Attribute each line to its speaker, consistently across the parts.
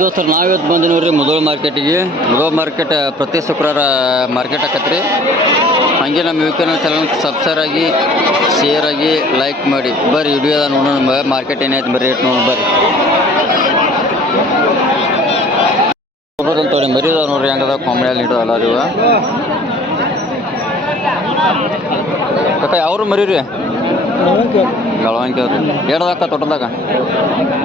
Speaker 1: ದೋಸ್ತರು, ನಾವಿವತ್ತು ಬಂದು ನೋಡ್ರಿ ಮುದೋಳ ಮಾರ್ಕೆಟಿಗೆ. ಮುದೋಳ ಮಾರ್ಕೆಟ್, ಪ್ರತಿ ಶುಕ್ರವಾರ ಮಾರ್ಕೆಟ್ ಆಕತ್ರಿ. ಹಾಗೆ ನಮ್ಮ ಯೂಟ್ಯೂಬ್ ಚಾನಲ್ ಸಬ್ಸ್ಕ್ರೈಬ್ ಆಗಿ ಶೇರ್ ಆಗಿ ಲೈಕ್ ಮಾಡಿ. ಬರ್ರಿ ವಿಡಿಯೋ ಅದ ನೋಡೋಣ ಮಾರ್ಕೆಟ್ ಏನೈತೆ ಬರ್ರಿ ರೇಟ್ ನೋಡಿ ಬರ್ರಿ. ನೋಡ್ರಿ ಮರಿ ನೋಡ್ರಿ ಹೆಂಗದ ಕಾಮಿಡಿಯಲ್ಲಿ ಇಡೋದಲ್ಲ ರೀ ಕಾಕ ಯಾವ್ರು ಮರಿ ಗಳವಂಕಿ ಅವ್ರಿ ತೋಟದಾಗ?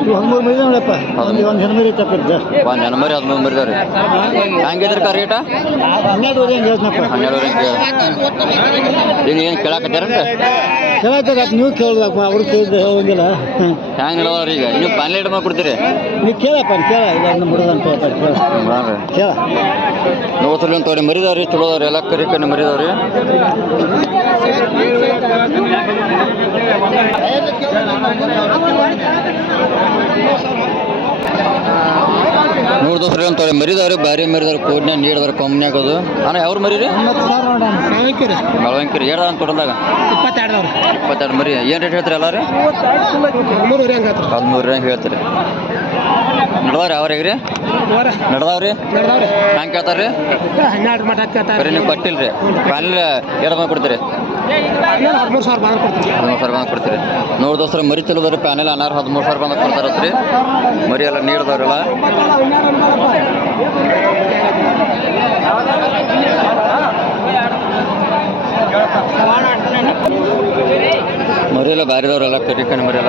Speaker 2: ಹದಿಮೂರು ಮರಿ ನೋಡಪ್ಪ. ಒಂದು ಹೆಣ್ಮರಿ ತಪ್ಪಿದ್ದ
Speaker 1: ಒಂದು ಜನವರಿ ಹದಿಮೂರು ಮರಿ ರೀ ಹೆಂಗಿದ್ರಿ ಕಾ ರೇಟ?
Speaker 2: ಹನ್ನೆರಡು ವರೆ ಹಂಗೆ ಹೇಳ್ತನಪ್ಪ
Speaker 1: ಹನ್ನೆರಡು ಏನು ಏನು ಕೇಳಾಕತ್ತೀರಂತ
Speaker 2: ಕೇಳಾಯ್ತದ ನೀವು ಕೇಳ್ದಪ್ಪ ಅವ್ರು ಕೇಳಿದ್ರೆ ಹೋಗಿಲ್ಲ
Speaker 1: ಹೆಂಗೆ ನಡೆದವ್ರಿ ಈಗ? ನೀವು ಪ್ಯಾನ್ಲೆ ಇಡ್ ಕೊಡ್ತೀರಿ?
Speaker 2: ನೀವು ಕೇಳಪ್ಪ ಕೇಳ ಇಲ್ಲ ನಮ್ಮ ಹುಡುಗಂತ ಕೇಳ.
Speaker 1: ನೋಡ್ಸಲಿ ಅಂತ ತೋರಿ ಮರಿದವ್ರಿ ಚಲೋ ಅದಾವ್ರಿ ಎಲ್ಲ ಕರಿ ಕಣ್ಣು ಮರಿದವ್ರಿ ನೋಡ್ ದೋಸ್ರಿ ಅಂತ ಮರಿದವ್ರಿ ಭಾರಿ ಮರಿದವ್ರಿ ಕೋಡ್ನ್ಯಾಗ ನೀಡದವ್ರಿ ಕಂಪ್ನ್ಯಾಗ ಅದು ಅಣ್ಣ, ಯಾವ್ರು ಮರಿ ರೀ? ಗಳವಂಕಿರಿ ಏಡ ಅಂತ ಕೊಡಂದಾಗ
Speaker 2: ಇಪ್ಪತ್ತೆರಡು
Speaker 1: ಮರಿ. ಏನ್ ರೇಟ್ ಹೇಳ್ತೀರಿ ಎಲ್ಲ ರೀ ಹದಿಮೂರು ಹೆಂಗೆ ಹೇಳ್ತೀರಿ. ನಡ್ದವ್ರಿ ಯಾವ್ರಿಗೆ ರೀ ನಡ್ದಾವ್ರಿ? ಹೆಂಗೆ ಕೇಳ್ತಾರ್ರಿ?
Speaker 2: ಹನ್ನೆರಡು ಮಟ್ಟ
Speaker 1: ನೀವು ಕೊಟ್ಟಿಲ್ರಿ. ಪ್ಯಾನಲ್ ಎರಡು ಮಾಡಿ ಕೊಡ್ತೀರಿ
Speaker 2: ಹದಿಮೂರು ಸಾವಿರ ಬಂದು ಕೊಡ್ತೀನಿ
Speaker 1: ಹದಿಮೂರು ಕೊಡ್ತೀರಿ. ನೋಡಿ ದೋಸ್ತರ, ಮರಿ ಚಲೋದ್ರಿ ಪ್ಯಾನೆಲ್ ಅನ್ನಾರು ಹದಿಮೂರು ಸಾವಿರ ಬಂದು ಕೊಡ್ತಾರತ್ರಿ ಮರಿ ಎಲ್ಲ ನೀಡ್ದವ್ರಲ್ಲ. ಮರಿಯಲ್ಲ ಬ್ಯಾರಿದವ್ರೆಲ್ಲ ಮರಿಯಲ್ಲ ಕಣ್ಣು ಮರಿ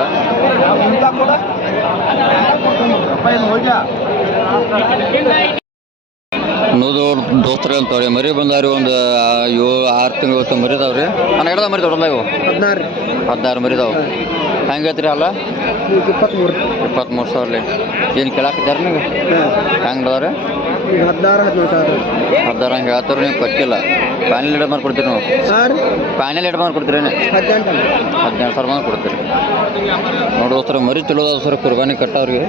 Speaker 1: ನೋದು ದೋಸ್ತರ ಅಂತವ್ರಿ. ಮರಿ ಬಂದಾರಿ ಒಂದು ಏಳು ಆರು ತಿಂಗಳು ಹೊತ್ತು ಮರಿದಾವ್ರಿ. ನಾನು ಹಿಡ್ದ ಮರಿ ದೊಡ್ಡದ ಇವು
Speaker 2: ಹದಿನಾರು.
Speaker 1: ಹದಿನಾರು ಮರಿದಾವ. ಹೆಂಗೆ ಐತ್ರಿ ಅಲ್ಲ?
Speaker 2: ಇಪ್ಪತ್ತ್ಮೂರು
Speaker 1: ಇಪ್ಪತ್ತ್ಮೂರು ಸಾವಿರ ಏನು ಕೇಳಾಕಿದ್ದಾರೆ ನೀವು? ಹೆಂಗೆ ಅದಾವ್ರಿ?
Speaker 2: ಹದಿನಾರು ಹದಿನೇಳು ಸಾವಿರ.
Speaker 1: ಹದಿನಾರು ಹಂಗೆ ಹೇಳ್ತಾರೆ ನೀವು ಕೊಟ್ಟಿಲ್ಲ ಪ್ಯಾನಲ್ ಇಡ ಮಾಡಿ ಕೊಡ್ತೀರಿ ನೀವು
Speaker 2: ಸರ್
Speaker 1: ಪ್ಯಾನಲ್ ಇಡ ಮಾಡಿ ಕೊಡ್ತೀರಿ
Speaker 2: ಹದಿನೆಂಟು.
Speaker 1: ಹದಿನೆಂಟು ಸಾವಿರ ಮಾಡಿ ಕೊಡ್ತೀರಿ ನೋಡಿ ಸರ್ ಮರಿ ಅದಾವ ಸರ್ ಕುರ್ಬಾನಿ ಕಟ್ಟವ್ರಿಗೆ.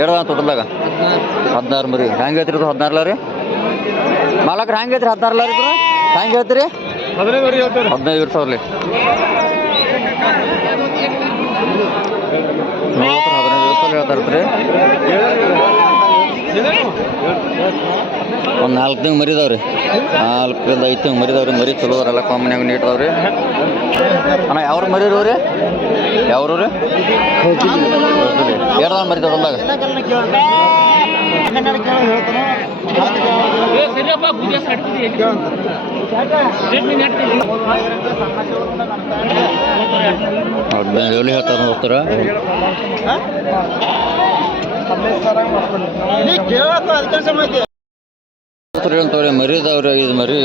Speaker 1: ಏಳ್ದ ತೊಟಲ್ದಾಗ ಹದಿನಾರು ಮರಿ. ಹೆಂಗೆ ಐತ್ರಿ ಇದು ಹದಿನಾರಲ್ಲ ರೀ ಮಾಲಕ್ರ, ಹೆಂಗೆ ಐತ್ರಿ ಹದಿನಾರಲ್ಲ ರೀ ಹೆಂಗೆ ಹೇಳ್ತೀರಿ ಹದಿನೈದು ಸಾವಿರ ರೀ ಹದಿನೈದು ಸಾವಿರ ಹೇಳ್ತಾರ್ರಿ ಒಂದು ನಾಲ್ಕು ತಿಂಗ್ ಮರಿದವ್ರಿ. ನಾಲ್ಕರಿಂದ ಐದು ತಿಂಗ್ ಮರಿದವ್ರಿ ಮರಿ ಚಲೋದ್ರಲ್ಲ ಕಾಮನ್ಯಾಗ ನೀಟ್ದವ್ರಿ ಅಣ್ಣ ಯಾವ್ರು ಮರಿದವ್ರಿ ಯಾವ್ರು ರೀ ಎರಡು ಮರಿ ತೊಗೊಂಡಾಗ ಹದಿನೈದು ಹೇಳ್ತಾರೆ ನೋಡ್ತಾರ ಅಂತವ್ರಿ ಮರಿದವ್ರಿ, ಇದು ಮರಿ.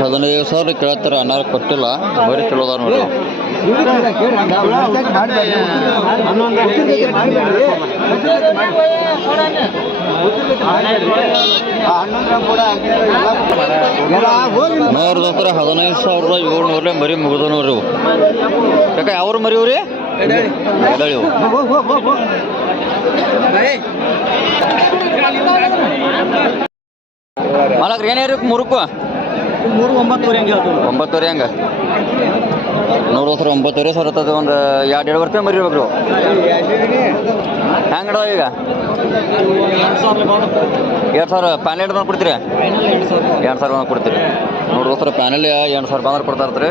Speaker 1: ಹದಿನೈದು ಸಾವಿರ ಕೇಳ್ತಾರ ಅನಾರ ಕೊಟ್ಟಿಲ್ಲ. ಮರಿ ಚಲೋದ ನೋಡಿ. ದೋಸ್ತರ, ಹದಿನೈದು ಸಾವಿರದ ಏಳ್ನೂರ ಮರಿ ಮುಗಿದ ನೋಡ್ರಿ ಯಾಕೆ, ಯಾವ್ರು ಮರಿ ಇವ್ರಿ ಇವು ಮಾಲಕ್ರಿ ಏನೇರಿ ಮೂರಕ್ಕೂ.
Speaker 2: ಮೂರು ಒಂಬತ್ತುವರೆ ಹಂಗೆ ಹೇಳ್ತೀವಿ
Speaker 1: ಒಂಬತ್ತುವರೆ ಹಂಗೆ? ನೂರು ವರ್ಷ ಒಂಬತ್ತುವರೆ ಸಾವಿರ ಇರ್ತದೆ ಒಂದು ಎರಡು ಎರಡು ವರ್ಷ ಮರಿಬೇಕು ಹೆಂಗೆ ಈಗ? ಎರಡು ಸಾವಿರ ಪ್ಯಾನೆಲ್ ಬಂದು ಕೊಡ್ತೀರಿ? ಎರಡು ಸಾವಿರ ಬಂದು ಕೊಡ್ತೀರಿ. ನೂರು ವರ್ಷ ಪ್ಯಾನೆಲ್ ಎಂಟು ಸಾವಿರ ಬಂದ್ರೆ ಕೊಡ್ತಾ ಇರ್ತೀರಿ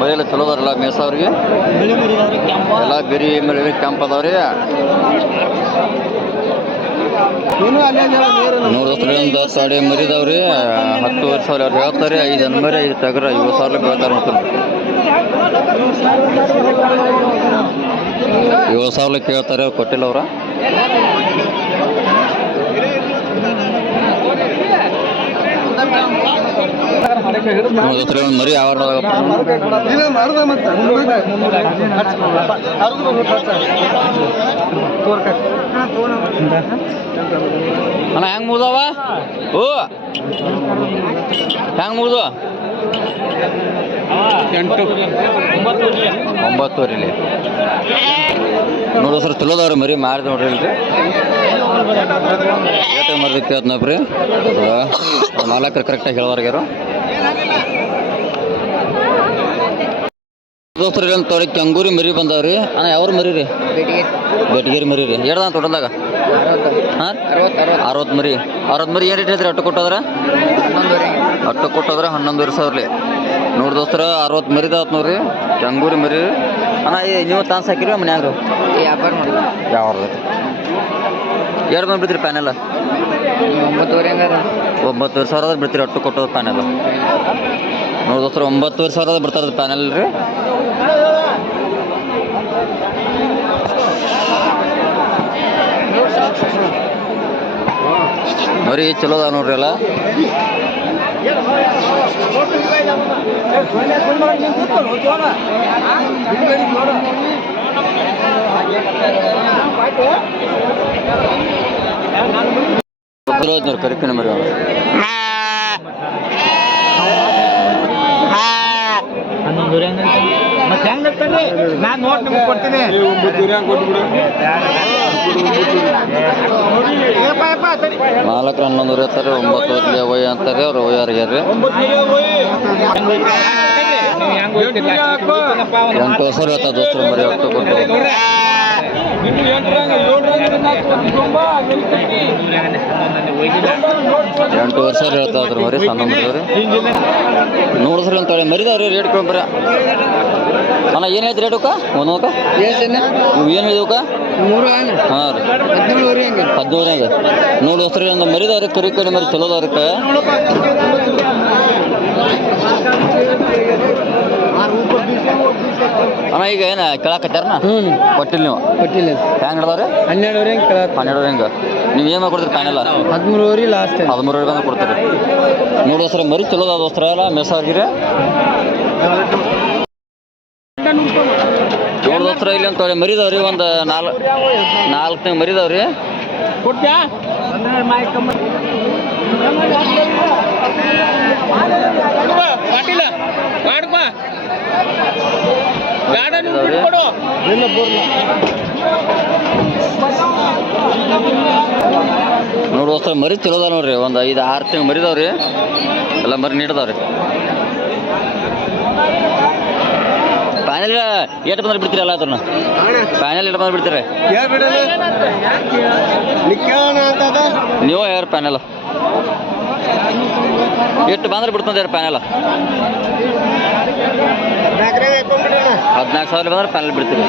Speaker 1: ಮರಿ ಎಲ್ಲ ಚಲೋ ಅದಾರಲ್ಲ ಮೇಸ ಅವ್ರಿಗೆ. ಎಲ್ಲ ಬಿರಿ ಮರಿ ಕೆಂಪ್ ಅದಾವ್ರಿ.
Speaker 2: ನೀರು
Speaker 1: ಹತ್ತರಿಂದ ಸಾಡೆ ಮರಿದಾವ್ರಿ. ಹತ್ತುವರೆ ಸಾವಿರ ಅವ್ರು ಹೇಳ್ತಾರೆ, ಐದು ಅನ್ಮರಿ, ಐದು ತಗ್ರ ಐವತ್ತು ಸಾವಿರ ಬೀಳ್ತಾರೆ ನೋಡ್ತಾರೆ ಏಳು ಸಾವಿರ ಕೇಳ್ತಾರೆ ಅವ್ರು ಕೊಟ್ಟಿಲ್ಲ ಅವ್ರ ದೋಸ್ತ್ರಿ ಒಂದು ಮರಿ ಅಣ್ಣ ಹೆಂಗೆ ಮುಗ್ದವ? ಓ ಹೆಂಗ್ ಮುಗ್ದು?
Speaker 2: ಎಂಟು.
Speaker 1: ಒಂಬತ್ತುವರೆಲಿ. ನೋಡು ಸರ್ ಚಲೋದವ್ರಿ ಮರಿ ಮಾರಿ ನೋಡ್ರಿ. ಇಲ್ರಿ ಏಟ ಮರಿ ಕೇಳ್ತನಪ್ರಿ ನಾಲ್ಕರ ಕರೆಕ್ಟಾಗಿ ಹೇಳೋರ್ಗ್ಯಾರು ದೋಸ್ತರು ಅಂತ ತೋರಿ ಕೆಂಗೂರಿ ಮರಿ ಬಂದಾವ್ರಿ. ಅಣ್ಣ, ಯಾವ್ರ ಮರಿ ರೀ? ಬೆಟಗೇರಿ ಮರಿ ರೀ. ಹೇಳ್ದ ತೋಟದಾಗ. ಅರವತ್ತು ಮರಿ. ಅರವತ್ತು ಮರಿ ಏನು ರೇಟ್ ಹೇಳ್ತೀರಿ? ಅಟ್ಟು ಕೊಟ್ಟೋದ್ರ? ಅಟ್ಟು ಕೊಟ್ಟೋದ್ರ ಹನ್ನೊಂದುವರೆ ಸಾವಿರ ನೋಡಿ ದೋಸ್ತರ, ಅರವತ್ತು ಮರಿ ಇದಾವತ್ ನೋಡ್ರಿ. ಕೆಂಗೂರಿ ಮರಿ. ಅಣ್ಣ ಏ ನೀವು ತಾನು ಸಾಕಿರಿ ಮನ್ಯಾಗ
Speaker 2: ವ್ಯಾಪಾರ ಮಾಡಿ
Speaker 1: ಯಾವ್ದು ಎರಡು ಬಂದು ಬಿಡ್ತೀರಿ ಪ್ಯಾನೆಲ್ಲ
Speaker 2: ಒಂಬತ್ತುವರೆ ಹಂಗಾರ
Speaker 1: ಒಂಬತ್ತುವರೆ ಸಾವಿರದ ಬಿಡ್ತೀರಿ ಅಟ್ಟು ಕೊಟ್ಟೋದು ಪ್ಯಾನೆಲ್ ನೋಡಿ ದೋಸ್ತರ ಒಂಬತ್ತುವರೆ ಸಾವಿರದ ಬಿಡ್ತಾರದ ಪ್ಯಾನೆಲ್ ರೀ. ಮರಿ ಚಲೋ ಅದಾವ ನೋಡ್ರಿ ಎಲ್ಲ.
Speaker 2: ಹಂಗಂತ? ಮತ್ತೆ ಹೆಂಗ್ ನಾನ್ ನಾನು ನೋಟ್ ನಿಮ್ಗೆ ಕೊಡ್ತೀನಿ.
Speaker 1: ನಾಲ್ಕು ಹನ್ನೊಂದು ಇರ್ತಾರೆ ಒಂಬತ್ತು ಹೊತ್ತಿಗೆ ಒಯ್ ಅಂತಾರೆ ಅವ್ರು ಒಯ್ಯಾರಿಗೆ ರೀ ಎಂಟು ವರ್ಷ ಹೇಳ್ತಾ ದೋಸ್ತರು ಮರಿ ಹೋಗ್ತಾ ಕೊಟ್ಟು ಎಂಟು ವರ್ಷ ಹೇಳ್ತಾ ಮರಿ ಸಣ್ಣ ಮರಿದವ್ರಿ ನೋಡಿಸ್ರಿ ಅಂತೇಳಿ ಮರಿದವ್ರಿ ರೇಟ್ ಕೇಳ್ಬರ ಅಣ್ಣ ಏನು ಹೇಳ್ತೀರಿ ರೇಟಕ್ಕ ಒಂದೊಂದಕ್ಕ ನೀವು ಏನು ಹೇಳಿದಕ್ಕ
Speaker 2: ಮೂರು
Speaker 1: ಹಾಂ ರೀ. ನೋಡಿ ದೋಸ್ತರಿ ಒಂದು ಮರಿದವ್ರಿ ಕರಿ ಕರಿ ಮರಿ ಚಲೋದವ್ರಕ್ಕೆ ಅಣ್ಣ ಈಗ ಏನು ಕೇಳಾಕತ್ತಾರನ
Speaker 2: ಹ್ಞೂ
Speaker 1: ಕೊಟ್ಟಿಲ್ಲ ನೀವು?
Speaker 2: ಕೊಟ್ಟಿಲ್ಲ.
Speaker 1: ಹೆಂಗೆ ನಡ್ದವ್ರಿ
Speaker 2: ಹನ್ನೆರಡುವರೆ ಹಂಗೆ ಕೇಳತ್ತ
Speaker 1: ಹನ್ನೆರಡು ಹೆಂಗೆ? ನೀವು ಏನು ಕೊಡ್ತೀರಿ ಪ್ಯಾನೆಲ್ಲ
Speaker 2: ಹದಿಮೂರುವರೆ ಲಾಸ್ಟ್
Speaker 1: ಹದಿಮೂರವರೆಗೆ ಬಂದು ಕೊಡ್ತೀರಿ. ನೋಡಿ ದೋಸ್ತರ ಮರಿ ಚಲೋ ಅದ ದೋಸ್ತರ ಎಲ್ಲ ಮೆಸ್ ಆಗಿರಿ. ನೋಡಿ ದೋಸ್ತರ ಇಲ್ಲಿ ಅಂತ ಮರಿದವ್ರಿ ಒಂದು ನಾಲ್ ನಾಲ್ಕನೇ ಮರಿದವ್ರಿ.
Speaker 2: ಕೊಟ್ಟ್ಯಾ
Speaker 1: ನೋಡಿ ದೋಸ್ತರ ಮರಿ ಚಲೋ ಅದ ನೋಡ್ರಿ ಒಂದು ಐದು ಆರು ತಿಂಗಳು ಮರಿದವ್ರಿ. ಎಲ್ಲ ಮರಿ ನೀಡದವ್ರಿ. ಪ್ಯಾನೆಲ್ ಏಟ್ ಬಂದ್ರೆ ಬಿಡ್ತೀರಿ ಎಲ್ಲ ಅದನ್ನ ಪ್ಯಾನೆಲ್ ಏಟ್ ಬಂದ್ರೆ ಬಿಡ್ತೀರಿ. ನೀವು ಯಾರು ಪ್ಯಾನೆಲ್ ಎಷ್ಟು ಬಂದ್ರೆ ಬಿಡ್ತಂದ ಯಾರು ಪ್ಯಾನೆಲ್ ಹದಿನಾಲ್ಕು ಸಾವಿರ ಬಂದ್ರೆ ಪ್ಯಾನೆಲ್ ಬಿಡ್ತೀವಿ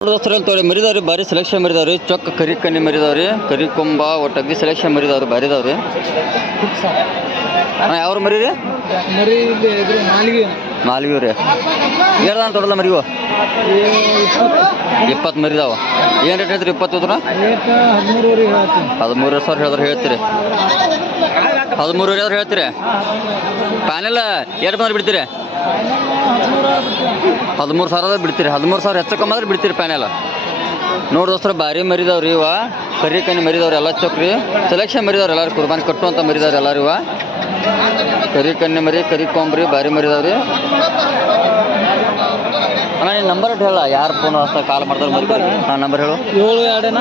Speaker 1: ದೋಸ್ತರಲ್ಲಿ ತೋರಿ ಮರಿದವ್ರಿ ಭಾರಿ ಸೆಲೆಕ್ಷನ್ ಮರಿದವ್ರಿ. ಚೊಕ್ಕ ಕರಿ ಕಣ್ಣಿ ಮರಿದವ್ರಿ. ಕರಿ ಕೊಂಬ ಒಟ್ಟು ಅಗ್ದಿ ಸೆಲೆಕ್ಷನ್ ಮರಿದವ್ರಿ ಬಾರಿದವ್ರಿ ಯಾವ್ರು ಮರಿ ರೀ
Speaker 2: ಮರಿ ಇಲ್ಲಿ ಇದ್ರ ಮಾಲಿಗೆ.
Speaker 1: ಮಾಲ್ವಿ ರೀ ಏರ್ದ ತೊಡಲ್ಲ ಮರಿವು ಇಪ್ಪತ್ತು ಮರಿದಾವ ಏನು ರೇಟ್ ಹೇಳ್ತೀರಿ ಇಪ್ಪತ್ತು ಹೋದ್ರ
Speaker 2: ಹದಿಮೂರುವರೆ
Speaker 1: ಹದಿಮೂರು ಸಾವಿರ ಹೇಳಿದ್ರೆ ಹೇಳ್ತೀರಿ. ಹದಿಮೂರು ಆದ್ರೆ ಹೇಳ್ತೀರಿ. ಪ್ಯಾನೆಲ್ಲ ಎರಡು ಬಂದ್ರೆ ಬಿಡ್ತೀರಿ. ಹದಿಮೂರು ಸಾವಿರ ಆದ್ರೆ ಬಿಡ್ತೀರಿ. ಹದಿಮೂರು ಸಾವಿರ ಹೆಚ್ಚು ಕಮ್ಮಿ ಆದ್ರೆ ಬಿಡ್ತೀರಿ ಪ್ಯಾನೆಲ್ಲ ನೋಡಿ ದೋಸ್ತರ, ಭಾರಿ ಮರಿದವ್ರಿ ಇವ. ಕರಿ ಕಣ್ಣಿ ಮರಿದವ್ರಿ ಎಲ್ಲ ಚೊಕ್ರಿ. ಸೆಲೆಕ್ಷನ್ ಮರಿದವ್ರಿ ಎಲ್ಲಾರು ಕುರ್ಬಾನಿ ಕಟ್ಟುವಂತ ಮರಿದವ್ರಿ ಎಲ್ಲಾರು ಇವ. ಕರಿ ಕಣ್ಣಿ ಮರಿ, ಕರಿ ಕೊಂಬ್ರಿ, ಭಾರಿ ಮರಿದವ್ರಿ ಅಣ್ಣ ನಿನ್ನ ನಂಬರ್ ಇಟ್ಟು ಹೇಳ. ಯಾರು ಫೋನ್ ಅಷ್ಟ ಕಾಲ್ ಮಾಡ್ತಾರೆ ಮರಿ ಹಾಂ ನಂಬರ್ ಹೇಳು.
Speaker 2: ಏಳು ಎರಡೇನ?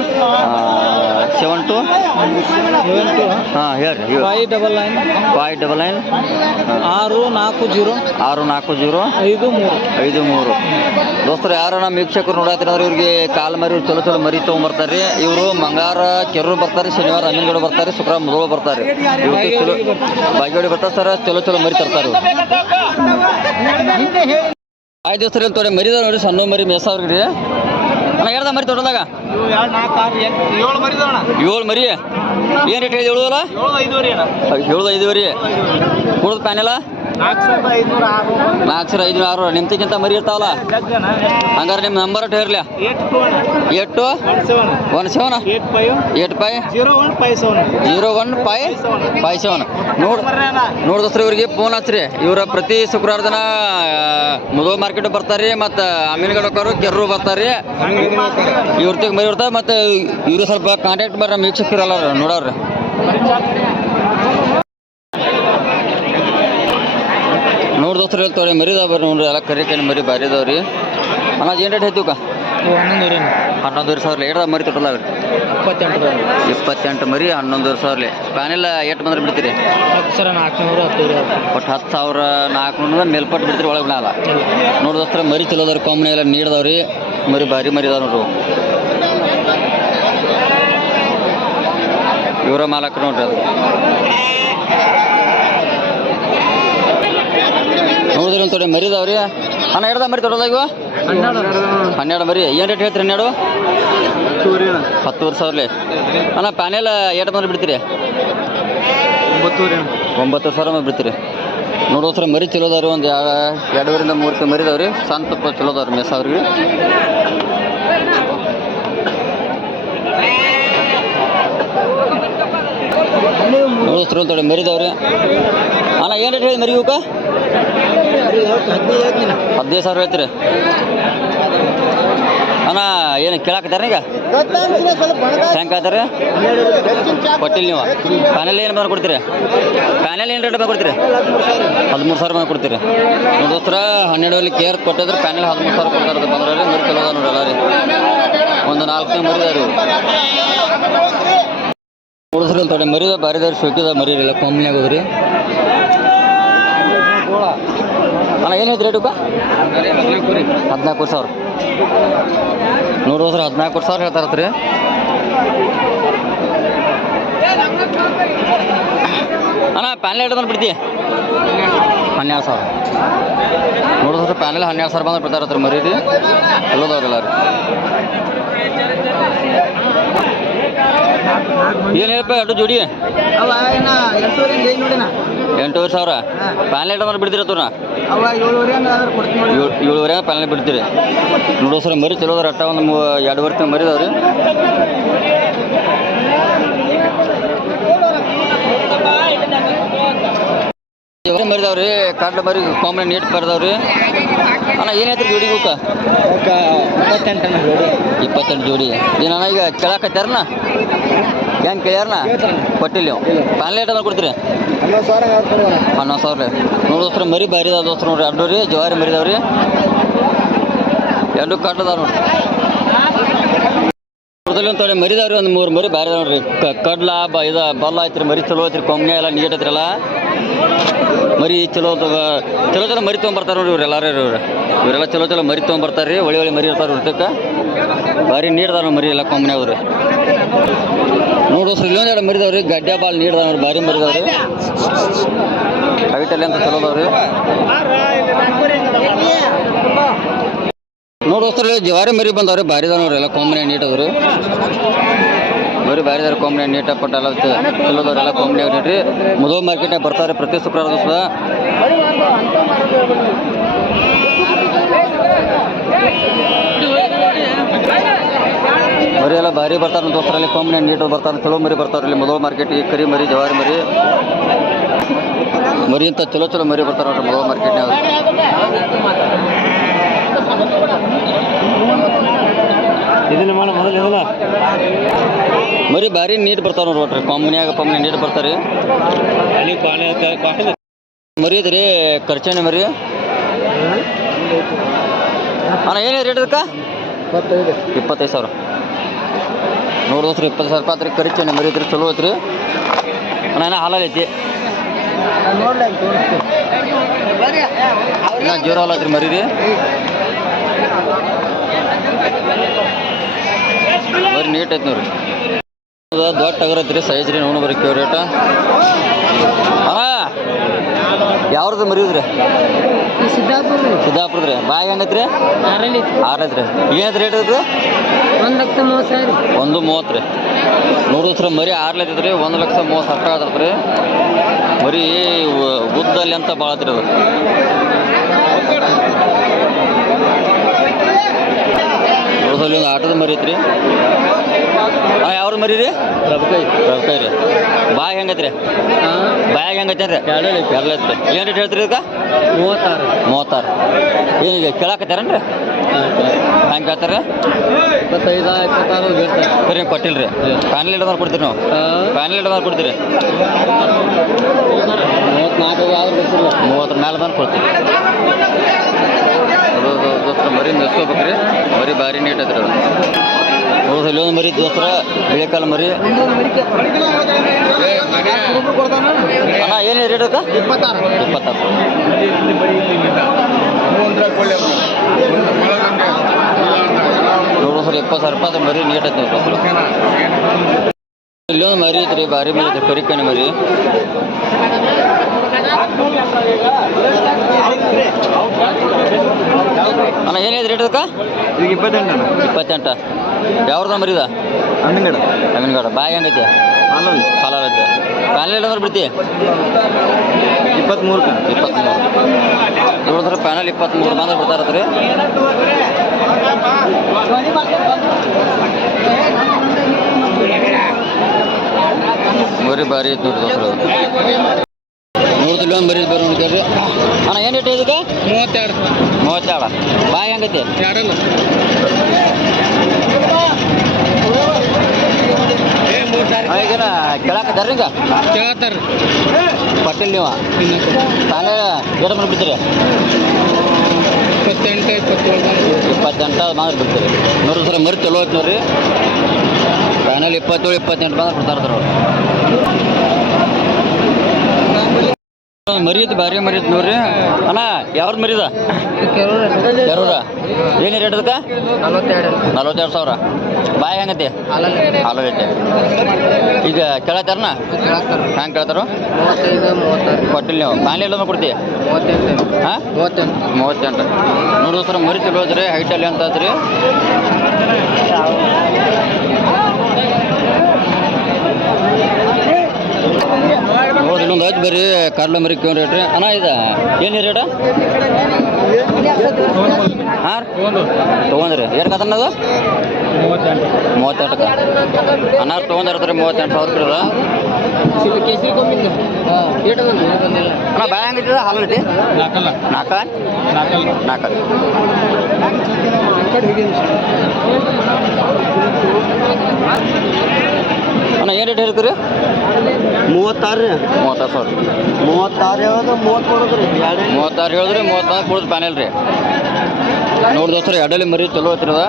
Speaker 1: ಸೆವೆನ್ ಟು
Speaker 2: ಸೆವೆನ್ ಟು
Speaker 1: ಹಾಂ ಹೇಳಿ.
Speaker 2: Five double nine
Speaker 1: five double nine
Speaker 2: ಆರು ನಾಲ್ಕು ಜೀರೋ.
Speaker 1: ಆರು ನಾಲ್ಕು ಜೀರೋ.
Speaker 2: ಐದು ಮೂರು.
Speaker 1: ಐದು ಮೂರು. ದೋಸ್ತರು ಯಾರು ನಮ್ಮ ವೀಕ್ಷಕರು ನೋಡತ್ತಿರಂದ್ರೆ ಇವ್ರಿಗೆ ಕಾಲ್ ಮರಿ ಚಲೋ ಚಲೋ ಮರಿ ತೊಗೊಂಬರ್ತಾರೆ ಇವರು ಮಂಗಾರ ಕೆರೂರು ಬರ್ತಾರೆ ಶನಿವಾರ ಅಮೀನ್ಗಡೆ ಬರ್ತಾರೆ ಶುಕ್ರವಾರ ಮುದೋಳು ಬರ್ತಾರೆ. ಇವತ್ತು ಚಲೋ ಬರ್ತಾರೆ ಸರ್ ಚಲೋ ಚಲೋ ಮರಿ ತರ್ತಾರೆ ಇವ್ರು. ದಿವಸ ದೋಸ್ತರು ತೋರಿ ಮರಿದ ನೋಡಿ ಸಣ್ಣ ಮರಿ ಮೇಸಾವ್ರಿ ರೀ ಅಣ್ಣ ಹೇಳ್ದ ಮರಿ
Speaker 2: ತೋಟದಾಗ. ಏಳು
Speaker 1: ಮರಿ? ಏನು ರೇಟ್ ಹೇಳಿ ಹೇಳುದಲ್ಲ
Speaker 2: ಏಳು ಐದುವರೆ
Speaker 1: ಕುಡ್ದು ಪ್ಯಾನೆಲ್ಲ
Speaker 2: ನಾಲ್ಕು
Speaker 1: ಸಾವಿರ ಆರು ನಿಮ್ತಕ್ಕಿಂತ ಮರಿ ಇರ್ತಾವಲ್ಲ ಹಂಗಾರೆ ನಿಮ್ಮ ನಂಬರ್ ಅಟ್ ಇರಲಿ
Speaker 2: eight two one seven eight five zero one five seven
Speaker 1: zero one five five seven ನೋಡ್ ನೋಡ್ದಸ್ರಿ ಇವ್ರಿಗೆ ಫೋನ್ ಹಚ್ಚ್ರಿ. ಇವ್ರ ಪ್ರತಿ ಶುಕ್ರವಾರ ದಿನ ಮುದೋ ಮಾರ್ಕೆಟ್ ಬರ್ತಾರೆ ಮತ್ತು ಅಮೀನ್ಗಡಕರು ಕೆರ್ರು ಬರ್ತಾರೆ ಇವ್ರ ಮರಿ ಇರ್ತಾವ ಮತ್ತು, ಇವ್ರು ಸ್ವಲ್ಪ ಕಾಂಟ್ಯಾಕ್ಟ್ ಬರ್ರಿ ನಮ್ಮ ವೀಕ್ಷಕರಲ್ಲ ನೋಡವ್ರಿ ನೋಡಿ ದೋಸ್ತರು ಹೇಳ್ತಾವ್ರಿ ಮರಿದಾವ ನೋಡ್ರಿ ಎಲ್ಲ ಕರಿ ಕಣ್ಣು ಮರಿ ಬಾರಿ ಇದಾವ್ರಿ ಅಣ್ಣ ಏನು ರೇಟ್ ಐತಿವ್ಕ
Speaker 2: ಹನ್ನೊಂದೂರಿ
Speaker 1: ಹನ್ನೊಂದೂರು ಸಾವಿರ ಎರಡು ಮರಿ ತೊಟ್ಟಲ್ಲ
Speaker 2: ಇಪ್ಪತ್ತೆಂಟು
Speaker 1: ಇಪ್ಪತ್ತೆಂಟು ಮರಿ ಹನ್ನೊಂದೂರು ಸಾವಿರಲಿ ಪ್ಯಾನೆಲ್ಲ ಎಷ್ಟು ಬಂದ್ರೆ ಬಿಡ್ತೀರಿ?
Speaker 2: ಹತ್ತು ಸಾವಿರ ನಾಲ್ಕುನೂರು ಹತ್ತೂರು
Speaker 1: ಒಟ್ಟು ಹತ್ತು ಸಾವಿರ ನಾಲ್ಕುನೂರ ಮೇಲ್ಪಟ್ಟು ಬಿಡ್ತೀರಿ ಒಳಗೆ ಬಿಡಲ್ಲ. ನೋಡಿ ದೋಸ್ತರ ಮರಿ ಚಲೋ ಅದಾವ್ರಿ ಕಾಂಬ್ನಿ ಎಲ್ಲ ನೀಡ್ದವ್ರಿ ಮರಿ ಭಾರಿ ಮರಿ ಇದಾವ ನೋಡ್ರಿ ಇವರ ಮಾಲಕರು ನೋಡ್ರಿ ಅದು. ನೋಡಿದ್ರಿ ತೊಡಿ ಮರಿ ರೀ ಅಣ್ಣ ಹಿಡ್ದ ಮರಿ ತೊಡೋದ ಹನ್ನೆರಡು ಮರಿ. ಏನು ರೇಟ್ ಹೇಳ್ತೀರಿ ಹನ್ನೆರಡು ಹತ್ತುವರೆ ಸಾವಿರ ಅಣ್ಣ, ಪ್ಯಾನೆಲ್ ಎರಡು ಮರಿ ಬಿಡ್ತೀರಿ? ಒಂಬತ್ತು ಸಾವಿರ ಬಿಡ್ತೀರಿ. ನೋಡೋಸ್ರ ಮರಿ ಚಲೋ ಅದಾವ್ರಿ, ಒಂದು ಎರಡೂವರಿಂದ ಮೂರು ಮರಿ ಮರಿ ರೀ ಸಣ್ಣ ತುಪ್ಪ ಚಲೋ ಅದಾವ್ರಿ ಮೆಸ್ ಅವ್ರಿಗೆ ನೋಡೋಸ್ರ ಅಂತೇಳಿ ಮರಿ ಇದಾವ್ರಿ ಅಣ್ಣ, ಏನು ರೇಟ್ ಹೇಳಿ ಮರಿ ಇವಕ್ಕೆ ಹದಿನೈದು ಸಾವಿರ ಹೇಳ್ತೀರಿ ಅಣ್ಣ, ಏನು ಕೇಳಾಕತ್ತಾರ ಈಗ ಹೆಂಗೆ ಆತಾರ ಕೊಟ್ಟಿಲ್ಲ ನೀವು. ಪ್ಯಾನಲ್ ಏನು ಬಂದ್ರೆ ಕೊಡ್ತೀರಿ? ಪ್ಯಾನೆಲ್ ಏನು ರೇಟ್ ಬಂದು ಕೊಡ್ತೀರಿ? ಹದಿಮೂರು ಸಾವಿರ ಬಂದು ಕೊಡ್ತೀರಿ. ದೋಸ್ತರ ಹನ್ನೆರಡರಲ್ಲಿ ಕೇರ್ ಕೊಟ್ಟಿದ್ರೆ ಪ್ಯಾನಲ್ ಹದಿಮೂರು ಸಾವಿರ ಕೊಡ್ತಾರೆ ಬಂದ್ರಲ್ಲಿ ಮರಿ ಚಲೋ ಅದ ನೋಡಿ ಎಲ್ಲ ರೀ ಒಂದು ನಾಲ್ಕು ತಿಂಗಳು ಮರಿ ಅದಾವ ರೀ ನೋಡಿಸ್ರಿ ಅಂತ ಹೇಳಿ ಮರಿ ಬಾರಿದಾರಿ ಶೋಕಿದ ಮರಿ ಇಲ್ಲ ಕಮ್ಮಿ ಆಗೋದ್ರಿ ಅಣ್ಣ, ಏನು ಹೇಳ್ತೀರಿ ರೇಟುಕ ಹದಿನಾಲ್ಕು ಸಾವಿರ. ನೋಡೋದ್ರ ಹದಿನಾಲ್ಕು ಸಾವಿರ ಹೇಳ್ತಾರತ್ರಿ ಅಣ್ಣ ಪ್ಯಾನೆಲ್ ಹಿಡಿದ್ರೆ ಬಿಡ್ತಿ ಹನ್ನೆರಡು ಸಾವಿರ. ನೋಡಿದ್ರೆ ಪ್ಯಾನೆಲ್ ಹನ್ನೆರಡು ಸಾವಿರ ಬಂದ್ರೆ ಬಿಡ್ತಾರತ್ರಿ ಮರೀರಿ ರೀ ಚಲೋದವ್ರಿಲ್ಲ ರೀ. ಏನು ಹೇಳಪ್ಪ ಎರಡು ಜೋಡಿ? ಎಂಟೂವರೆ ಸಾವಿರ? ಪ್ಯಾನ್ ಎಷ್ಟು ಬಂದ್ರೆ ಬಿಡ್ತೀರ
Speaker 2: ತೋರ ಏಳುವರೆ ಪ್ಯಾನ್ ಆದ್ರೆ ಕೊಡ್ತೀನಿ ನೋಡಿ.
Speaker 1: ಏಳು ಬಿಡ್ತೀರಿ? ನೋಡೋ ಸರ್ ಮರಿ ಚಲೋ ಅದಾರ ಅಟ್ಟ ಒಂದು ಎರಡು ಎರಡುವರೆ ತಿಂಗಳು ಮರಿದವ್ರಿ ಮರಿದಾವ್ರಿ ಕಾಡ್ಲ ಮರಿ ಕಾಂಬ್ರೆ ನೀಟ್ ಕರ್ದಾವ್ರಿ ಅಣ್ಣ ಏನು ಹೇಳ್ತೀರಿ ಜೋಡಿ ಬುಕ್ಕ
Speaker 2: ಇಪ್ಪತ್ತೆಂಟು ನೋಡಿ
Speaker 1: ಇಪ್ಪತ್ತೆಂಟು ಜೋಡಿ. ಏನಣ್ಣ ಈಗ ಕೇಳಾಕತ್ತಾರನ ಹೆಂಗೆ ಕೇಳ್ಯಾರನ? ಕೊಟ್ಟಿಲ್ಲ ಫೈನಲ್ ಪ್ಯಾನ್ಲೆ ಏಟ ಕೊಡ್ತೀರಿ?
Speaker 2: ಹನ್ನೊಂದು ಸಾವಿರ
Speaker 1: ನೋಡಿ ದೋಸ್ತ್ರ ಮರಿ ಭಾರಿ ಅದ ದೋಸ್ತ್ರ ನೋಡ್ರಿ. ಎರಡು ರೀ ಜವಾರಿ ಮರಿ ಇದಾವ್ರಿ ಎರಡು ಕಡ್ಲದಾವ ನೋಡ್ರಿ. ಒಂದು ಮರಿದಾವ್ರಿ ಒಂದು ಮೂರು ಮರಿ ಅದಾವ ನೋಡ್ರಿ. ಕಡ್ಲ ಬ ಇದು ಬಲ್ಲ ಐತ್ರಿ ಮರಿ ಚಲೋ ಐತ್ರಿ ಕೊಮ್ಮೆ ಎಲ್ಲ ನೀಟ್ ಐತ್ರಲ್ಲ ಮರಿ ಚಲೋ. ಚಲೋ ಚಲೋ ಮರಿ ತೊಗೊಂಬರ್ತಾರೆ ನೋಡಿ ಇವ್ರು ಎಲ್ಲಾರು ಇವ್ರು ಇವರೆಲ್ಲ ಚಲೋ ಚಲೋ ಮರಿ ತೊಗೊಂಬರ್ತಾರೆ ರೀ, ಒಳ್ಳೆ ಒಳ್ಳೆ ಮರಿ ಇರ್ತಾರೆ ಇರ್ತಕ್ಕ ಭಾರಿ ನೀಡ್ದಾರ ಮರಿ ಎಲ್ಲ ಕೊಮ್ಮನೆ ಅವ್ರಿ. ನೋಡು ಇಲ್ಲೊಂದು ಎರಡು ಮರಿದವ್ರಿ ಗಡ್ಡೆ ಬಾಲ್ ನೀಡ್ದಾರ ಬಾರಿ ಭಾರಿ ಮರಿದಾವ್ರಿ ಹೈಟಲ್ಲಿ ಅಂತ ಚಲೋ ಅದಾವ್ರಿ. ನೋಡು ಜವಾರಿ ಮರಿ ಬಂದವ್ರಿ, ಭಾರಿ ಎಲ್ಲ ಕೊಂಬನೆ ನೀಟ್ ಅದಾವ್ರಿ ಕೊಂಬನೆ ನೀಟ ಪಟ್ಟ ಎಲ್ಲ ಚ- ಚಲೋ ಅದಾವ್ರಿ ಎಲ್ಲ ಕೊಂಬನೆ ನೀಟ್ರಿ ಮುದೋ ಮಾರ್ಕೆಟ್ನಾಗ ಬರ್ತಾರೆ ಪ್ರತಿ ಶುಕ್ರವಾರ ದಿವಸ ಮರಿ ಎಲ್ಲ ಭಾರಿ ಬರ್ತಾರೆ ದೋಸ್ತರಲ್ಲಿ ಕೊಂಬನೆ ನೀಟು ಬರ್ತಾರೆ ಚಲೋ ಮರಿ ಬರ್ತಾರೆ ಇಲ್ಲಿ ಮಾರ್ಕೆಟ್ ಈ ಕರಿ ಮರಿ, ಜವಾರಿ ಮರಿ. ಮರಿ ಅಂತ ಚಲೋ ಚಲೋ ಮರಿ ಬರ್ತಾರೆ ನೋಡ್ರಿ ಮುದೋ ಮಾರ್ಕೆಟ್ನಾಗ
Speaker 2: ಇದನ್ನ ಮಾಡ ಮೊದಲು
Speaker 1: ಮರಿ ಭಾರಿ ನೀಟ್ ಬರ್ತಾವ ನೋಡ್ರಿ ಕಂಪ್ನಿಯಾಗ ಕಂಪ್ನಿ ನೀಟ್ ಬರ್ತಾರೆ. ಮರಿ ಐತ್ರಿ ಖರ್ಚನೆ ಮರಿ ಅಣ್ಣ ಏನು ರೇಟ್ ಅದಕ್ಕೆ
Speaker 2: ಇಪ್ಪತ್ತೈದು
Speaker 1: ಸಾವಿರ. ನೋಡಿದ್ರಿ ಇಪ್ಪತ್ತು ಸಾವಿರ ರೂಪಾಯಿ ಆತ್ರಿ. ಖರ್ಚೇನೆ ಮರಿ ಐತ್ರಿ ಚಲೋ ಐತ್ರಿ. ಅಣ್ಣ ಹಾಲ ಹಾಲಲ್ಲಿ ಐತಿ. ಜೋರ ಹಾಲು ಐತ್ರಿ ಮರಿ ರೀ ಮರಿ ನೀಟ್ ಐತೆ ನೋಡ್ರಿ. ದೊಡ್ಡ ಟಗರ್ ಐತ್ರಿ ಸೈಜ್ ರೀ ನೋಡು ಬರೀ ಕ್ಯೂ ರೇಟ ಅಣ್ಣ ಯಾವ್ದು ಮರಿ ಇದ್ರಿ
Speaker 2: ಸಿದ್ದಾಪುರ
Speaker 1: ಸಿದ್ದಾಪುರದ ರೀ. ಬಾಯಿ ಹೆಂಗೈತ್ರಿ ಆರೈತ್ರಿ ಏನೈತೆ ರೇಟ್ ಐತ್ರಿ.
Speaker 2: ಒಂದು ಲಕ್ಷ ಮೂವತ್ತು ಸಾವಿರ
Speaker 1: ಒಂದು ಮೂವತ್ತು ರೀ. ನೋಡಿದ್ರೆ ಮರಿ ಆರ್ಲೈತೈತೆ ರೀ ಒಂದು ಲಕ್ಷ ಮೂವತ್ತು ಸಾವಿರ ಆಗತ್ತೆ ರೀ ಮರಿ ಉದ್ದಲ್ಲಿ ಅಂತ ಭಾಳ ಐತ್ರಿ ಅದು. ಒಂದು ಆಟದ ಮರಿ ಐತ್ರಿ. ಹಾಂ ಯಾವ್ದು ಮರಿ ರೀ? ರಬ್ಕೈ ರಬ್ಕೈ ರೀ. ಬಾಯಿ ಹೆಂಗತ್ರಿ? ರೀ ಬಾಯಾಗ ಹೆಂಗೈತೆ ರೀ? ಎರಡು ಎರಡು ಐತ್ರಿ. ಏನು ರೇಟ್ ಹೇಳ್ತೀರಿ ಇದಕ್ಕೆ?
Speaker 2: ಮೂವತ್ತಾರು.
Speaker 1: ಮೂವತ್ತಾರು. ಏನೀಗ ಕೇಳಾಕತ್ತಾರೇನ್ರಿ? ಹೆಂಗೆ ಹೇಳ್ತಾರೆ
Speaker 2: ಇಪ್ಪತ್ತೈದು ಇಪ್ಪತ್ತಾರು
Speaker 1: ಸರಿ ಕೊಟ್ಟಿಲ್ಲ ರೀ ಪ್ಯಾನಲ್ ಇಡೋದು ಕೊಡ್ತೀರಿ ನಾವು. ಪ್ಯಾನಲ್ ಇಡೋದು ಕೊಡ್ತೀರಿ ಮೂವತ್ತರ ಮೇಲೆ ಬಂದು ಕೊಡ್ತೀವಿ ಬರಿ ಮರಿ ಮೆಸ್ಕೋಬೇಕ್ರಿ ಮರಿ ಭಾರಿ ನೀಟ್ ಐತ್ರಿ ಹೌದು ಇಲ್ಲೊಂದು ಮರಿ ದೋಸ್ತರ ಬಿಳಿ ಕಾಲ ಮರಿ. ಅಣ್ಣ, ಏನು ರೇಟ್ ಅಕ್ಕ?
Speaker 2: ಇಪ್ಪತ್ತಾರು.
Speaker 1: ಇಪ್ಪತ್ತಾರು ನೋಡು ಇಪ್ಪತ್ತು ಸಾವಿರ ರೂಪಾಯಿ ಮರಿ ನೀಟ್ ಐತೆ ಇಲ್ಲೊಂದು ಮರಿ ಐತ್ರಿ ಬಾರಿ ಮರಿ ಐತ್ರಿ ಕರಿಕಣಿ ಮರಿ. ಅಣ್ಣ ಏನೈತೆ ರೇಟ್ ಅದಕ್ಕೆ?
Speaker 2: ಈಗ ಇಪ್ಪತ್ತೆಂಟು
Speaker 1: ಇಪ್ಪತ್ತೆಂಟ. ಯಾವ್ರದ ಮರಿದ?
Speaker 2: ಅಮೀನ್ಗಡ
Speaker 1: ಅಮೀನ್ಗಡ ಬಾಯಿ ಹೆಂಗೈತಿ?
Speaker 2: ಹಾಲಲ್ಲಿ.
Speaker 1: ಹಾಲಾಲ ಐತೆ ಪ್ಯಾನಲ್ ಇಡೋದ್ರೆ ಬಿಡ್ತಿ?
Speaker 2: ಇಪ್ಪತ್ತ್ಮೂರು
Speaker 1: ಇಪ್ಪತ್ತ್ಮೂರು ನೋಡಿದ್ರೆ ಪ್ಯಾನಲ್ ಇಪ್ಪತ್ತ್ಮೂರು ಬಂದ್ರೆ ಬಿಡ್ತಾರತ್ರಿ ಮರಿ ಭಾರಿ ಐತೆ ನೋಡ್ರಿ ದೋಸ್ರು ನೋಡ್ತಿಲ್ಲ ಮರಿ ಬರೋ ನೋಡ್ರಿ ಅಣ್ಣ ಏನು ರೇಟ್ ಇದಕ್ಕೆ?
Speaker 2: ಮೂವತ್ತೆರಡು
Speaker 1: ಮೂವತ್ತೇಳು ಬಾಯಿ ಹೆಂಗೈತಿ?
Speaker 2: ಎರಡಲ್ಲ
Speaker 1: ಈಗೇನ ಕೇಳಾಕತ್ತಾರ ಈಗ.
Speaker 2: ಕೇಳತ್ತಾರ
Speaker 1: ಪಟ್ಟಿಲ್ ನೀವು. ತಾನೇ ಎರಡು ಮನೆ ಬಿಡ್ತೀರಿ?
Speaker 2: ಇಪ್ಪತ್ತೆಂಟು ಇಪ್ಪತ್ತೇಳು
Speaker 1: ಇಪ್ಪತ್ತೆಂಟು ಮಾತ್ರ ಬಿಡ್ತೀರಿ. ನೋಡ್ರಿ ಸರ್ ಮರಿ ಚಲೋ ಐತೆ ನೋಡ್ರಿ. ಪ್ಯಾನಲ್ ಇಪ್ಪತ್ತೇಳು, ಇಪ್ಪತ್ತೆಂಟು ಬಂದ್ರೆ ಬಿಡ್ತಾರೆ ಸರ್ ಅವ್ರು. ಮರಿ ಐತಿ ಭಾರಿ ಮರಿ ಐತಿ ನೋಡ್ರಿ. ಅಣ್ಣ, ಯಾವ್ದು ಮರಿದ ಯಾರೂರ ಏನು ರೇಟ್ ಅದಕ್ಕೆ?
Speaker 2: ನಲವತ್ತೆರಡು
Speaker 1: ಸಾವಿರ. ಬಾಯ್ ಹೆಂಗೈತಿ?
Speaker 2: ಹಾಲಲ್ಲಿ
Speaker 1: ಹಾಲು ಐತೆ ಈಗ ಕೇಳತ್ತಾರನ
Speaker 2: ಕೇಳತ್ತಾರ?
Speaker 1: ಕೇಳ್ತಾರ ಕೊಟ್ಟಿಲ್ಲ ನೀವು. ಪ್ಯಾನಲ್ ಎಲ್ಲ
Speaker 2: ಕೊಡ್ತೀವಿ
Speaker 1: ಹಾಂ?
Speaker 2: ಮೂವತ್ತೆಂಟು.
Speaker 1: ನೋಡಿದ್ರೆ ನೋಡು ಸರ್ ಮರಿ ಚಲೋ ಐತ್ರಿ ಹೈಟಲ್ಲಿ ಅಂತ ಐತ್ರಿ. ನೋಡ್ರಿ ಇನ್ನೊಂದು ಐತೆ ಬರೀ ಕಡ್ಲ ಮರಿ ರೇಟ್ ರೀ. ಅಣ್ಣ ಇದು ಏನು ರೇಟ ಹಾಂ? ತೊಗೊಂಡ್ರಿ. ಏನು
Speaker 2: ಮೂವತ್ತೆಂಟು
Speaker 1: ಮೂವತ್ತೆಂಟಕ್ಕೆ. ಅನ್ನಾರು ತೊಗೊಂಡಿರ್ತಾರೆ ಮೂವತ್ತೆಂಟು ಸಾವಿರ ಅಣ್ಣ ಬಾಯ್ ಹಂಗಿದ್ದ ಹಾಲು ಇಟ್ಟಿ
Speaker 2: ನಾಲ್ಕಲ್ಲ?
Speaker 1: ನಾಲ್ಕ
Speaker 2: ನಾಲ್ಕಲ್ಲ.
Speaker 1: ಅಣ್ಣ ಏನು ರೇಟ್ ಹೇಳ್ತೀರಿ?
Speaker 2: ಮೂವತ್ತಾರು
Speaker 1: ಮೂವತ್ತಾರು ಸಾವಿರ.
Speaker 2: ಮೂವತ್ತಾರು ಹೇಳಿದ್ರೆ ಮೂವತ್ತು ಕೊಡೋದ್ರಿ
Speaker 1: ಮೂವತ್ತಾರು ಹೇಳಿದ್ರೆ ಮೂವತ್ತಾರು ಕೊಡೋದು ಪ್ಯಾನೆಲ್ ರೀ. ನೋಡಿ ದೋಸ್ತರ ಎಡಲಿ ಮರಿ ಚಲೋ ಐತಿರದ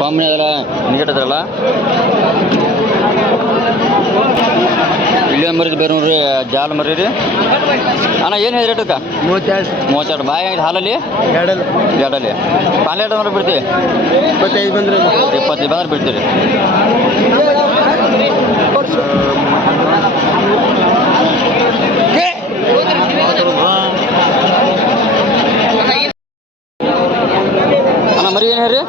Speaker 1: ಕಂಪ್ನಿ ಅದಲ್ಲ ನೀಟ್ ಅದರಲ್ಲ ಇಲ್ಲಿ ಮರಿ ಬೇರೆ ನೋಡ್ರಿ ಜಾಲ ಮರಿ ರೀ. ಅಣ್ಣ ಏನು ಹೇಳಿ ರೇಟಕ್ಕ
Speaker 2: ಮೂವತ್ತೆರಡು.
Speaker 1: ಮೂವತ್ತೆರಡು. ಬಾಯಿ ಹೆಂಗೆ ಹಾಲಲ್ಲಿ?
Speaker 2: ಎರಡಲ್ಲಿ.
Speaker 1: ಎರಡಲ್ಲಿ. ಎರಡು ಅಂದ್ರೆ ಬಿಡ್ತೀವಿ
Speaker 2: ಇಪ್ಪತ್ತೈದು ಬಂದ್ರೆ.
Speaker 1: ಇಪ್ಪತ್ತೈದು ಬಂದ್ರೆ ಬಿಡ್ತೀರಿ ಅಣ್ಣ ಮರಿ ಏನು ಹೇಳ್ರಿ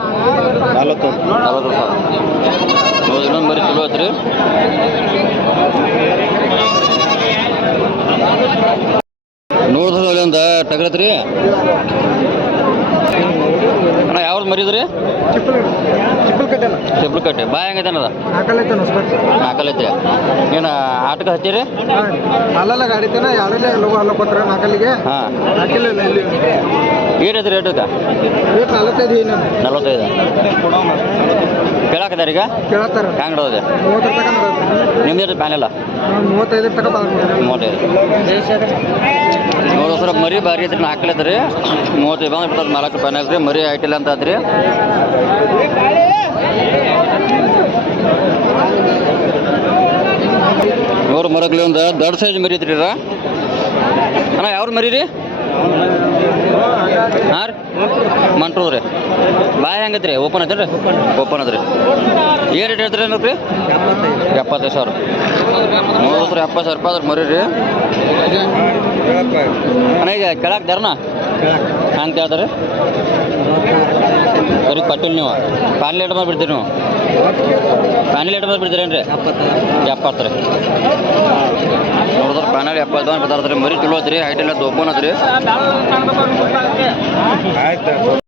Speaker 2: ನಲವತ್ತು
Speaker 1: ನಲವತ್ತು ಸಾವಿರ. ಹೌದು ಇನ್ನೊಂದು ಮರಿ ಚಲೋ ಐತ್ರಿ ನೋಡಿದ್ರೆ ಒಂದು ಟಗರತ್ರಿ ಅಣ್ಣ ಯಾವ್ದು ಮರಿದ್ರಿ
Speaker 2: ಚಿಪ್ಪಲ್ ಚಿಪ್ಪಲ್ ಕಟ್ಟಲ್ಲ
Speaker 1: ಚೆಪ್ಲು ಕಟ್ಟೆ ಬಾಯ್ ಹೆಂಗೈತೆ ಅನ್ನದ
Speaker 2: ನಾಲ್ಕಲ್ಲೈತೆ
Speaker 1: ಏನು ಆಟಕ್ಕೆ ಹಚ್ಚಿರಿ
Speaker 2: ಅಲ್ಲಲ್ಲ ಗಾಡಿ ತನ ಎರಡಲ್ಲೇ ಲಗು ಅಲ್ಲ ಕೊಟ್ರೆ ನಾಲ್ಕಲ್ಲಿಗೆ
Speaker 1: ಹಾಂ.
Speaker 2: ನಾಲ್ಕಿಲ್ಲ ಇಲ್ಲಿ
Speaker 1: ಏನೈತಿ ರೇಟಕ್ಕೆ?
Speaker 2: ರೇಟ್ ನಲವತ್ತೈದು ಏನು
Speaker 1: ನಲ್ವತ್ತೈದು. ಕೇಳಾಕದಾರ ಈಗ?
Speaker 2: ಕೇಳತ್ತಾರ.
Speaker 1: ಹ್ಯಾಂಗೆ ನೋಡೋದೆ
Speaker 2: ಮೂವತ್ತರ ತಕ ಮಾಡೋದು
Speaker 1: ನಿಮ್ದು ಪ್ಯಾನೆಲ್ಲ
Speaker 2: ಮೂವತ್ತೈದರ ತಕ
Speaker 1: ಮೂವತ್ತೈದು. ನೋಡೋ ಮರಿ ಭಾರಿ ಐತ್ರಿ ನಾಲ್ಕಲೈತೆ ಮೂವತ್ತೈದು ಬಂದು ಬಿಡ್ತಾರೆ ನಾಲ್ಕು ರೂಪಾಯಿ ರೀ. ಮರಿ ಐಟಿಲ್ಲ ಅಂತ ಅದ್ರಿ ನೋಡು ಮರಗ್ಲಿ ಒಂದು ದೊಡ್ಡ ಸೈಜ್ ಮರಿ ಐತ್ರಿ ಅಣ್ಣ, ಯಾವ್ರು ಮರಿ ರೀ? ಹಾಂ ರೀ ರೀ ಬಾಯ್ ಹೆಂಗೈತೆ ರೀ ಓಪನ್ ಐತೆ ರೀ ಓಪನ್ ಅದ್ರಿ. ರೀ ಏನು ರೇಟ್ ಹೇಳ್ತೀರಿ ಏನಕ್ಕೆ ರೀ ಎಪ್ಪತ್ತೈದು ಸಾವಿರ. ಸರ್ ಎಪ್ಪತ್ತು ಸಾವಿರ ರೂಪಾಯಿ ಅದ್ರ ಮರೀರಿ ಮನೆಗೆ ಅಣ್ಣ, ಈಗ ಕೆಳಗೆ ಹೇಳ್ತಾರೆ ಹ್ಯಾಂಗೆ ಕೇಳ್ತಾರೆ. ಸರಿ ಪಟ್ಟಿಲ್ ನೀವು. ಪ್ಯಾನ್ ಲೇಟ್ ಮಾಡಿ ಬಿಡ್ತೀರಿ ನೀವು. ಪ್ಯಾನ್ ಲೇಟ್ ಮಾಡಿ ಬಿಡ್ತೀರೇನ್ರಿ ಎಪ್ಪತ್ತು ರೀ. ನೋಡಿದ್ರೆ ಪ್ಯಾನಲ್ ಎಪ್ಪತ್ತು ಬಂದು ಬಿಡ್ತಾರೆ ಮರಿ ಚಲೋ ಐತ್ರಿ ಹೈಟ್ ಎಲ್ಲ ಅದ್ರಿ
Speaker 2: ಆಯ್ತು.